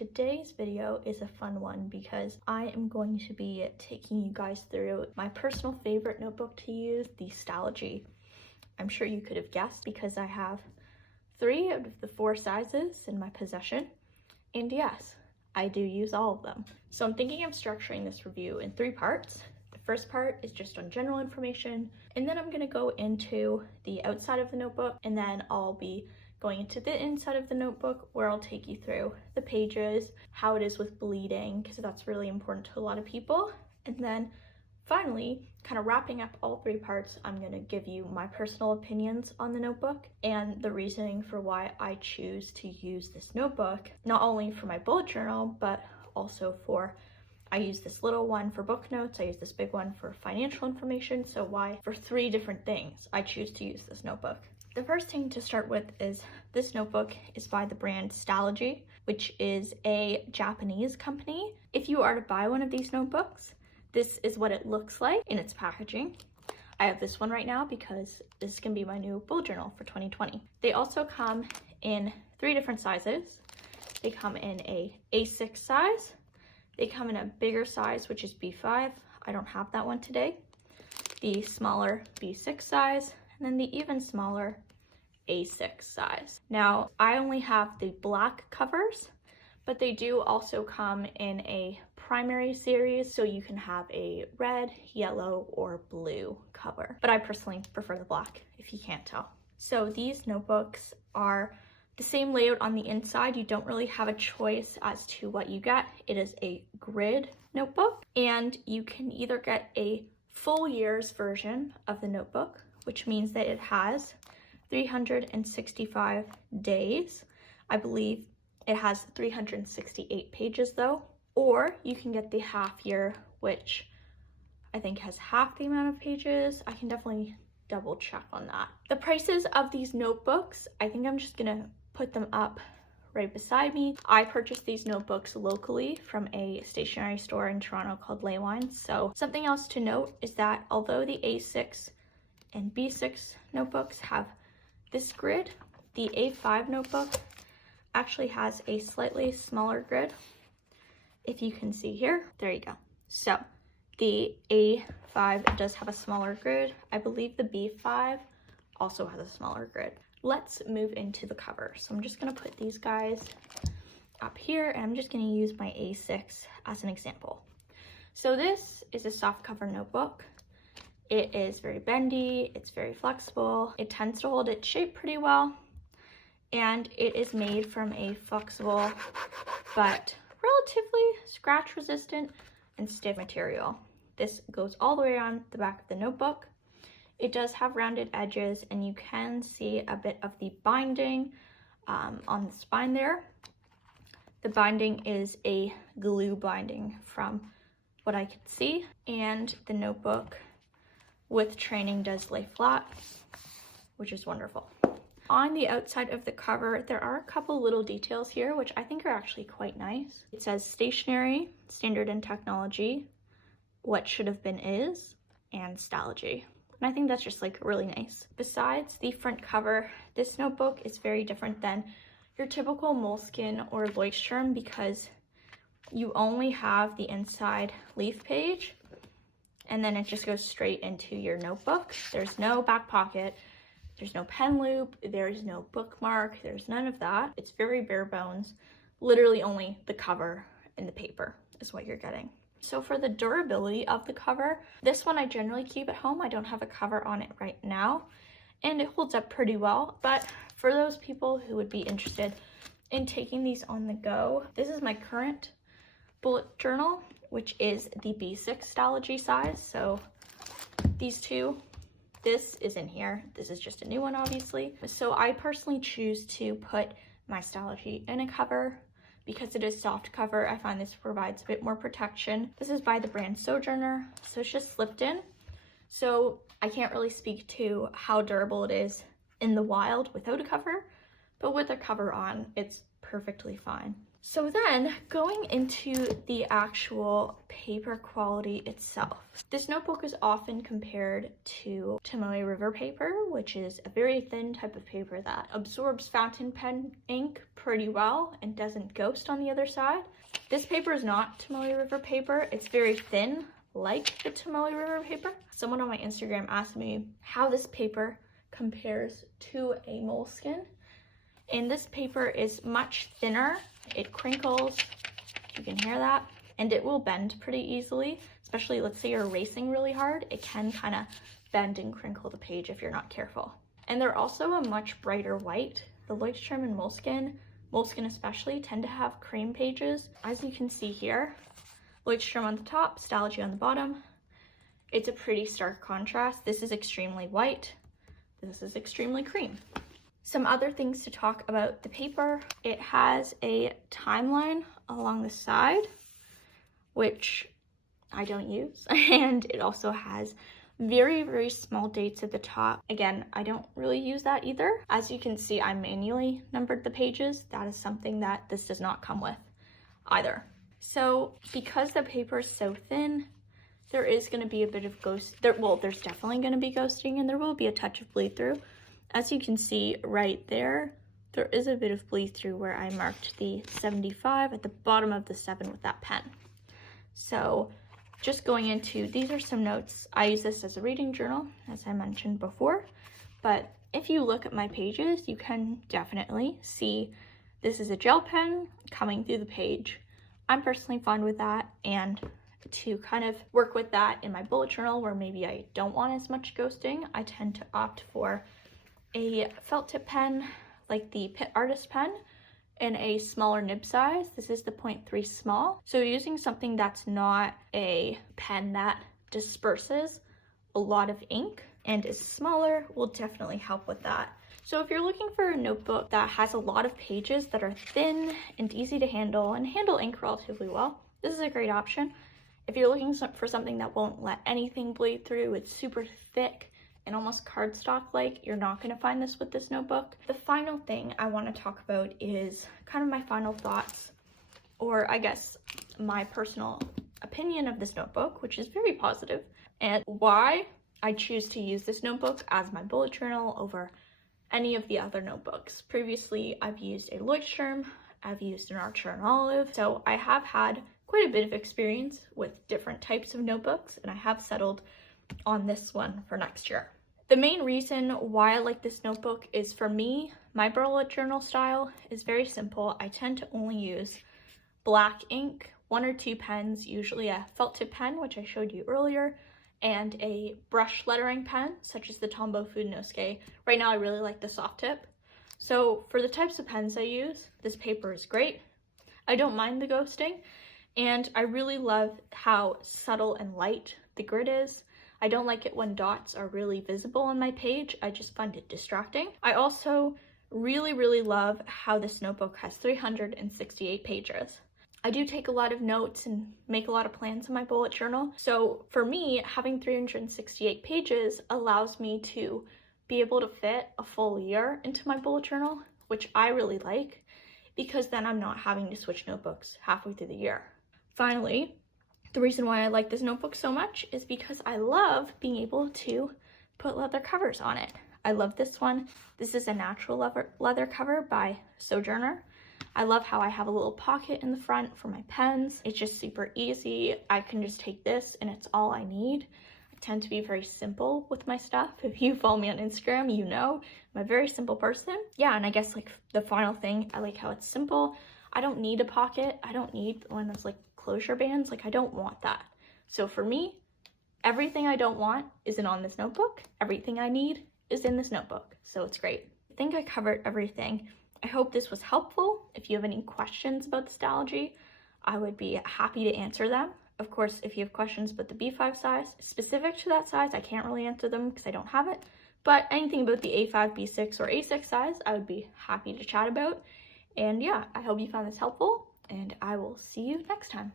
today's video is a fun one because I am going to be taking you guys through my personal favorite notebook to use, the Stalogy. I'm sure you could have guessed because I have 3 out of the 4 sizes in my possession, and yes, I do use all of them. So I'm thinking of structuring this review in 3 parts. The first part is just on general information, and then I'm going to go into the outside of the notebook, and then I'll be going into the inside of the notebook where I'll take you through the pages, how it is with bleeding, because that's really important to a lot of people. And then finally, kind of wrapping up all 3 parts, I'm going to give you my personal opinions on the notebook and the reasoning for why I choose to use this notebook, not only for my bullet journal, but also I use this little one for book notes, I use this big one for financial information, so why for 3 different things I choose to use this notebook. The first thing to start with is this notebook is by the brand Stalogy, which is a Japanese company. If you are to buy one of these notebooks, this is what it looks like in its packaging. I have this one right now because this can be my new bullet journal for 2020. They also come in 3 different sizes. They come in a A6 size. They come in a bigger size, which is B5. I don't have that one today. The smaller B6 size, and then the even smaller A6 size. Now, I only have the black covers, but they do also come in a primary series, so you can have a red, yellow, or blue cover. But I personally prefer the black, if you can't tell. So these notebooks are the same layout on the inside. You don't really have a choice as to what you get. It is a grid notebook, and you can either get a full year's version of the notebook, which means that it has 365 days. I believe it has 368 pages though. Or you can get the half year, which I think has half the amount of pages. I can definitely double check on that. The prices of these notebooks, I think I'm just gonna put them up right beside me. I purchased these notebooks locally from a stationery store in Toronto called Leywine. So something else to note is that although the A6 and B6 notebooks have this grid, the A5 notebook actually has a slightly smaller grid. If you can see here, there you go. So the A5 does have a smaller grid. I believe the B5 also has a smaller grid. Let's move into the cover. So I'm just gonna put these guys up here, and I'm just gonna use my A6 as an example. So this is a soft cover notebook. It is very bendy, it's very flexible, it tends to hold its shape pretty well, and it is made from a flexible but relatively scratch resistant and stiff material. This goes all the way around the back of the notebook. It does have rounded edges, and you can see a bit of the binding on the spine there. The binding is a glue binding from what I can see, and the notebook with training does lay flat, which is wonderful. On the outside of the cover, there are a couple little details here, which I think are actually quite nice. It says stationery, standard and technology, what should have been is, and Stalogy. And I think that's just like really nice. Besides the front cover, this notebook is very different than your typical Moleskine or Leuchtturm because you only have the inside leaf page, and then it just goes straight into your notebook. There's no back pocket, there's no pen loop, there's no bookmark, there's none of that. It's very bare bones. Literally only the cover and the paper is what you're getting. So for the durability of the cover, this one I generally keep at home. I don't have a cover on it right now, and it holds up pretty well. But for those people who would be interested in taking these on the go, this is my current bullet journal, which is the B6 Stalogy size. So these 2, this is in here. This is just a new one, obviously. So I personally choose to put my Stalogy in a cover because it is soft cover. I find this provides a bit more protection. This is by the brand Sojourner, so it's just slipped in. So I can't really speak to how durable it is in the wild without a cover, but with a cover on, it's perfectly fine. So then going into the actual paper quality itself, this notebook is often compared to Tomoe River paper, which is a very thin type of paper that absorbs fountain pen ink pretty well and doesn't ghost on the other side. This paper is not Tomoe River paper. It's very thin, like the Tomoe River paper. Someone on my Instagram asked me how this paper compares to a moleskin, and this paper is much thinner. It crinkles, you can hear that, and it will bend pretty easily, especially let's say you're erasing really hard. It can kind of bend and crinkle the page if you're not careful. And they're also a much brighter white. The Leuchtturm and Moleskine especially, tend to have cream pages. As you can see here, Leuchtturm on the top, Stalogy on the bottom. It's a pretty stark contrast. This is extremely white. This is extremely cream. Some other things to talk about the paper. It has a timeline along the side, which I don't use. And it also has very, very small dates at the top. Again, I don't really use that either. As you can see, I manually numbered the pages. That is something that this does not come with either. So because the paper is so thin, there is going to be a bit of there's definitely going to be ghosting, and there will be a touch of bleed through. As you can see right there, there is a bit of bleed through where I marked the 75 at the bottom of the 7 with that pen. So just going into, these are some notes. I use this as a reading journal, as I mentioned before, but if you look at my pages, you can definitely see this is a gel pen coming through the page. I'm personally fine with that, and to kind of work with that in my bullet journal where maybe I don't want as much ghosting, I tend to opt for a felt tip pen like the Pitt Artist pen in a smaller nib size. This is the 0.3 small. So using something that's not a pen that disperses a lot of ink and is smaller will definitely help with that. So if you're looking for a notebook that has a lot of pages that are thin and easy to handle and handle ink relatively well, this is a great option. If you're looking for something that won't let anything bleed through, it's super thick and almost cardstock-like, you're not going to find this with this notebook. The final thing I want to talk about is kind of my final thoughts, or I guess my personal opinion of this notebook, which is very positive, and why I choose to use this notebook as my bullet journal over any of the other notebooks. Previously, I've used a Leuchtturm, I've used an Archer and Olive, so I have had quite a bit of experience with different types of notebooks, and I have settled on this one for next year. The main reason why I like this notebook is, for me, my bullet journal style is very simple. I tend to only use black ink, 1 or 2 pens, usually a felt tip pen, which I showed you earlier, and a brush lettering pen, such as the Tombow Fudenosuke. Right now I really like the soft tip. So for the types of pens I use, this paper is great. I don't mind the ghosting, and I really love how subtle and light the grid is. I don't like it when dots are really visible on my page. I just find it distracting. I also really, really love how this notebook has 368 pages. I do take a lot of notes and make a lot of plans in my bullet journal. So for me, having 368 pages allows me to be able to fit a full year into my bullet journal, which I really like, because then I'm not having to switch notebooks halfway through the year. Finally, the reason why I like this notebook so much is because I love being able to put leather covers on it. I love this one. This is a natural leather cover by Sojourner. I love how I have a little pocket in the front for my pens. It's just super easy. I can just take this and it's all I need. I tend to be very simple with my stuff. If you follow me on Instagram, you know I'm a very simple person. Yeah, and I guess like the final thing, I like how it's simple. I don't need a pocket. I don't need one that's like closure bands. Like, I don't want that. So for me, everything I don't want isn't on this notebook. Everything I need is in this notebook. So it's great. I think I covered everything. I hope this was helpful. If you have any questions about the Stalogy, I would be happy to answer them. Of course, if you have questions about the B5 size, specific to that size, I can't really answer them because I don't have it. But anything about the A5, B6, or A6 size, I would be happy to chat about. And yeah, I hope you found this helpful, and I will see you next time.